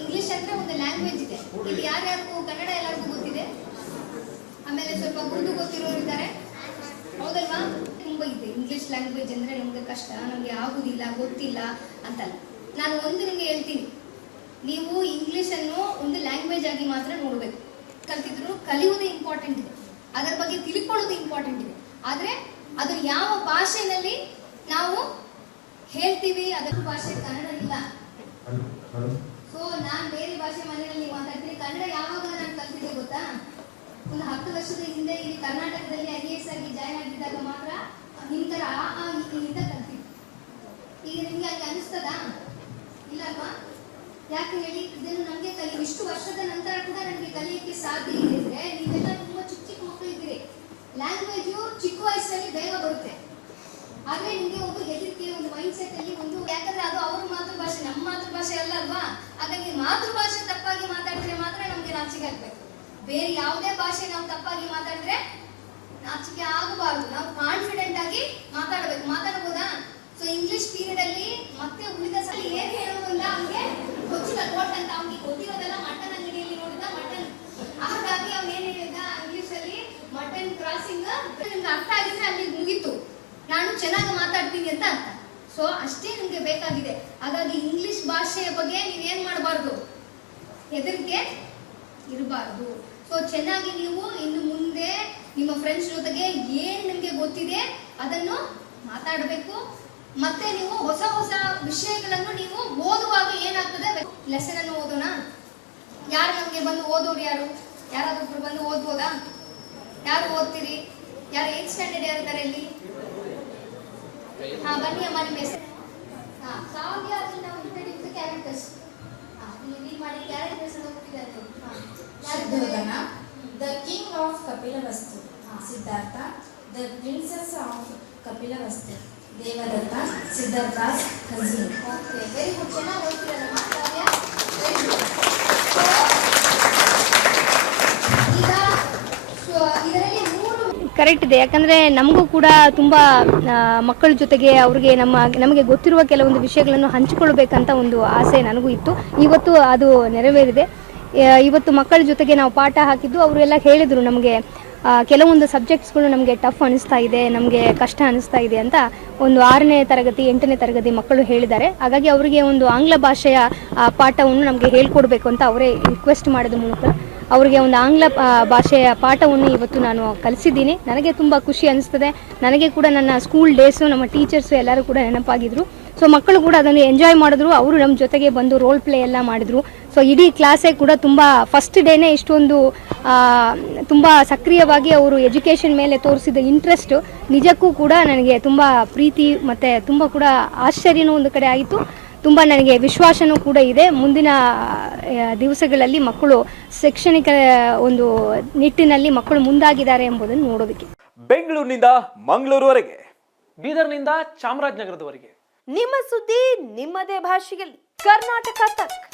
English ಅಂದ್ರೆ ಒಂದು language ಇದೆ. ಇಲ್ಲಿ ಯಾರ್ಯಾರಿಗೂ ಕನ್ನಡ ಎಲ್ಲರಿಗೂ ಗೊತ್ತಿದೆ? ಆಮೇಲೆ ಸ್ವಲ್ಪ ಉರ್ದು ಗೊತ್ತಿರೋರು ಇದ್ದಾರೆ. ಹೌದಲ್ವಾ? ತುಂಬ ಇದೆ. ಇಂಗ್ಲಿಷ್ ಲ್ಯಾಂಗ್ವೇಜ್ ಅಂದ್ರೆ ನಿಮ್ಗೆ ಕಷ್ಟ. ನಮ್ಗೆ ಆಗುದಿಲ್ಲ, ಗೊತ್ತಿಲ್ಲ ಅಂತಲ್ಲ. ನಾನು ಒಂದು ನಿಮಗೆ ಹೇಳ್ತೀನಿ. ನೀವು ಇಂಗ್ಲಿಷ್ ಅನ್ನು ಒಂದು ಲ್ಯಾಂಗ್ವೇಜ್ ಆಗಿ ಮಾತ್ರ ನೋಡಬೇಕು. ಕಲ್ತಿದ್ರು ಕಲಿಯುವುದು ಇಂಪಾರ್ಟೆಂಟ್ ಇದೆ. ಅದರ ಬಗ್ಗೆ ತಿಳ್ಕೊಳ್ಳೋದು ಇಂಪಾರ್ಟೆಂಟ್ ಇದೆ. ಆದ್ರೆ ಅದು ಯಾವ ಭಾಷೆನಲ್ಲಿ ನಾವು ಹೇಳ್ತೀವಿ ಅದರ ಭಾಷೆ ಕನ್ನಡ ಇಲ್ಲ. ಸೊ ನಾನು ಬೇರೆ ಭಾಷೆ ಮನೆಯಲ್ಲಿ ಮಾತಾಡ್ತೀನಿ. ಕನ್ನಡ ಯಾವಾಗ ನಾನು ಕಲ್ತಿದ್ದೆ ಗೊತ್ತಾ? ಒಂದು ಹತ್ತು ವರ್ಷದ ಹಿಂದೆ ಇಲ್ಲಿ ಕರ್ನಾಟಕದಲ್ಲಿ ಐ ಎ ಎಸ್ ಆಗಿ ಜಾಯ್ನ್ ಆಗಿದ್ದಾಗ ಮಾತ್ರ ನಿಮ್ಮ ಥರ ಆ ಆ ಈ ಕಲ್ತಿದ್ದೆ. ಈಗ ನಿಮ್ಗೆ ಹಂಗೆ ಅನಿಸ್ತದಾ? ಇಲ್ಲ ಅಲ್ವಾ ಯಾಕೆ ಹೇಳಿ? ಇದನ್ನು ಇಷ್ಟು ವರ್ಷದ ನಂತರ ಕೂಡ ನನಗೆ ಕಲಿಯಕ್ಕೆ ಸಾಧ್ಯ ಇದೆ ಅಂದ್ರೆ ನೀವೆಲ್ಲ ತುಂಬಾ ಚಿಕ್ಕ ಚಿಕ್ಕ ಮಕ್ಕಳು ಇದ್ದೀರಿ. ಲ್ಯಾಂಗ್ವೇಜು ಚಿಕ್ಕ ವಯಸ್ಸಲ್ಲಿ ಬೇಗ ಬರುತ್ತೆ. ಆದ್ರೆ ನಿಮಗೆ ಒಂದು ಹೆದರಿಕೆ, ಒಂದು ಮೈಂಡ್ ಸೆಟ್ ಅಲ್ಲಿ ಒಂದು ಯಾಕಂದ್ರೆ ಅದು ಅವ್ರ ಮಾತೃಭಾಷೆ, ನಮ್ಮ ಮಾತೃಭಾಷೆ ಅಲ್ಲ ಅಲ್ವಾ? ಹಾಗಾಗಿ ಮಾತೃಭಾಷೆ ತಪ್ಪಾಗಿ ಮಾತಾಡಿದ್ರೆ ಮಾತ್ರ ನಮ್ಗೆ ನಾಚಿಕೆ ಆಗ್ಬೇಕು. ಬೇರೆ ಯಾವುದೇ ಭಾಷೆ ನಾವು ತಪ್ಪಾಗಿ ಮಾತಾಡಿದ್ರೆ ನಾಚಿಕೆ ಆಗಬಾರ್ದು ನಾವು ಕಾನ್ಫಿಡೆಂಟ್ ಆಗಿ ಮಾತಾಡಬೇಕು ಮಾತಾಡಬಹುದಾ ಸೊ ಇಂಗ್ಲಿಷ್ ಪೀರಿಯಡ್ ಅಲ್ಲಿ ಮತ್ತೆ ಉಳಿದ ಸಲ ಏನ್ ಹೇಳೋದಿಲ್ಲ ಅವ್ನಿಗೆ ಗೊತ್ತಿಲ್ಲ ಕೋಟ್ ಅಂತ ಅವ್ನಿಗೆ ಗೊತ್ತಿರೋದೆಲ್ಲ ಮಟನ್ ಅಂಗಡಿಯಲ್ಲಿ ನೋಡಿದ ಮಟನ್ ಹಾಗಾಗಿ ಅವ್ನು ಏನ್ ಹೇಳಿದ ಇಂಗ್ಲಿಷ್ ಅಲ್ಲಿ ಮಟನ್ ಕ್ರಾಸಿಂಗ್ ನಿಮ್ಗೆ ಅರ್ಥ ಆಗಿದ್ರೆ ಅಲ್ಲಿ ಮುಗೀತು ನಾನು ಚೆನ್ನಾಗಿ ಮಾತಾಡ್ತೀನಿ ಅಂತ ಅರ್ಥ. ಸೊ ಅಷ್ಟೇ ನಿಮಗೆ ಬೇಕಾಗಿದೆ. ಹಾಗಾಗಿ ಇಂಗ್ಲಿಷ್ ಭಾಷೆಯ ಬಗ್ಗೆ ನೀವೇನ್ ಮಾಡಬಾರ್ದು? ಹೆದರಿಕೆ ಇರಬಾರ್ದು. ಸೊ ಚೆನ್ನಾಗಿ ನೀವು ಇನ್ನು ಮುಂದೆ ನಿಮ್ಮ ಫ್ರೆಂಡ್ಸ್ ಜೊತೆಗೆ ಏನು ನಿಮಗೆ ಗೊತ್ತಿದೆ ಅದನ್ನು ಮಾತಾಡಬೇಕು. ಮತ್ತೆ ನೀವು ಹೊಸ ಹೊಸ ವಿಷಯಗಳನ್ನು ನೀವು ಓದುವಾಗ ಏನಾಗ್ತದೆ? ಲೆಸನ್ ಅನ್ನು ಓದೋಣ. ಯಾರು ನಮಗೆ ಬಂದು ಓದೋರು ಯಾರು? ಯಾರಾದ್ರೂ ಬಂದು ಓದ್ಬೋದಾ? ಯಾರು ಓದ್ತೀರಿ? ಯಾರು ಏಟ್ ಸ್ಟ್ಯಾಂಡರ್ಡ್ ಯಾರು ಇದ್ದಾರೆ ಇಲ್ಲಿ ಹಾ ಬನ್ನಿ ಅಮ್ಮ ನಿಮ್ಮ ಹೆಸರು? ಹಾ ಕಾವ್ಯ ಅಲ್ಲಿ ನಾವು ಇಂಟ್ರಡ್ಯೂಸ್ ಕ್ಯಾರೆಕ್ಟರ್ಸ್ ಹಾ ಇಲ್ಲಿ ಮಾಡಿ ಕ್ಯಾರೆಕ್ಟರ್ಸ್ ಅನ್ನು ಕೊಟ್ಟಿದ್ದಾರೆ. ಹಾ ಯಾರು Shuddhodana the king of Kapilavastu Siddhartha. The princess of Kapilavastu Devadatta Siddharth cousin okay very good ಚೆನ್ನಾಗಿ ಓದ್ತೀರಲ್ಲ ಕಾವ್ಯ ವೆರಿ ಗುಡ್ ಕರೆಕ್ಟ್ ಇದೆ. ಯಾಕಂದ್ರೆ ನಮಗೂ ಕೂಡ ತುಂಬಾ ಮಕ್ಕಳ ಜೊತೆಗೆ ಅವ್ರಿಗೆ ನಮ್ಮ, ನಮಗೆ ಗೊತ್ತಿರುವ ಕೆಲವೊಂದು ವಿಷಯಗಳನ್ನು ಹಂಚಿಕೊಳ್ಬೇಕಂತ ಒಂದು ಆಸೆ ನನಗೂ ಇತ್ತು. ಇವತ್ತು ಅದು ನೆರವೇರಿದೆ. ಇವತ್ತು ಮಕ್ಕಳ ಜೊತೆಗೆ ನಾವು ಪಾಠ ಹಾಕಿದ್ದು, ಅವರೆಲ್ಲ ಹೇಳಿದರು ನಮಗೆ ಕೆಲವೊಂದು ಸಬ್ಜೆಕ್ಟ್ಸ್ಗಳು ನಮಗೆ ಟಫ್ ಅನಿಸ್ತಾ ಇದೆ, ನಮಗೆ ಕಷ್ಟ ಅನಿಸ್ತಾ ಇದೆ ಅಂತ ಒಂದು ಆರನೇ ತರಗತಿ, ಎಂಟನೇ ತರಗತಿ ಮಕ್ಕಳು ಹೇಳಿದ್ದಾರೆ. ಹಾಗಾಗಿ ಅವರಿಗೆ ಒಂದು ಆಂಗ್ಲ ಭಾಷೆಯ ಪಾಠವನ್ನು ನಮಗೆ ಹೇಳ್ಕೊಡ್ಬೇಕು ಅಂತ ಅವರೇ ರಿಕ್ವೆಸ್ಟ್ ಮಾಡಿದ ಮೂಲಕ ಅವರಿಗೆ ಒಂದು ಆಂಗ್ಲ ಭಾಷೆಯ ಪಾಠವನ್ನು ಇವತ್ತು ನಾನು ಕಲಿಸಿದ್ದೀನಿ. ನನಗೆ ತುಂಬ ಖುಷಿ ಅನಿಸ್ತದೆ. ನನಗೆ ಕೂಡ ನನ್ನ ಸ್ಕೂಲ್ ಡೇಸು ನಮ್ಮ ಟೀಚರ್ಸು ಎಲ್ಲರೂ ಕೂಡ ನೆನಪಾಗಿದ್ರು. ಸೊ ಮಕ್ಕಳು ಕೂಡ ಅದನ್ನು ಎಂಜಾಯ್ ಮಾಡಿದ್ರು. ಅವರು ನಮ್ಮ ಜೊತೆಗೆ ಬಂದು ರೋಲ್ ಪ್ಲೇ ಎಲ್ಲ ಮಾಡಿದರು. ಸೊ ಇಡೀ ಕ್ಲಾಸೇ ಕೂಡ ತುಂಬ ಫಸ್ಟ್ ಡೇನೇ ಇಷ್ಟೊಂದು ತುಂಬ ಸಕ್ರಿಯವಾಗಿ ಅವರು ಎಜುಕೇಷನ್ ಮೇಲೆ ತೋರಿಸಿದ ಇಂಟ್ರೆಸ್ಟು ನಿಜಕ್ಕೂ ಕೂಡ ನನಗೆ ತುಂಬ ಪ್ರೀತಿ ಮತ್ತು ತುಂಬ ಕೂಡ ಆಶ್ಚರ್ಯನೂ ಒಂದು ಕಡೆ ಆಯಿತು. ತುಂಬ ನನಗೆ ವಿಶ್ವಾಸನೂ ಕೂಡ ಇದೆ. ಮುಂದಿನ ದಿವಸಗಳಲ್ಲಿ ಮಕ್ಕಳು ಶೈಕ್ಷಣಿಕ ಒಂದು ನಿಟ್ಟಿನಲ್ಲಿ ಮಕ್ಕಳು ಮುಂದಾಗಿದ್ದಾರೆ ಎಂಬುದನ್ನು ನೋಡೋದಕ್ಕೆ. ಬೆಂಗಳೂರಿನಿಂದ ಮಂಗಳೂರುವರೆಗೆ ಬೀದರ್ನಿಂದ ಚಾಮರಾಜನಗರದವರೆಗೆ. ನಿಮ್ಮ ಸುದ್ದಿ ನಿಮ್ಮದೇ ಭಾಷೆಯಲ್ಲಿ. ಕರ್ನಾಟಕ ತಕ್.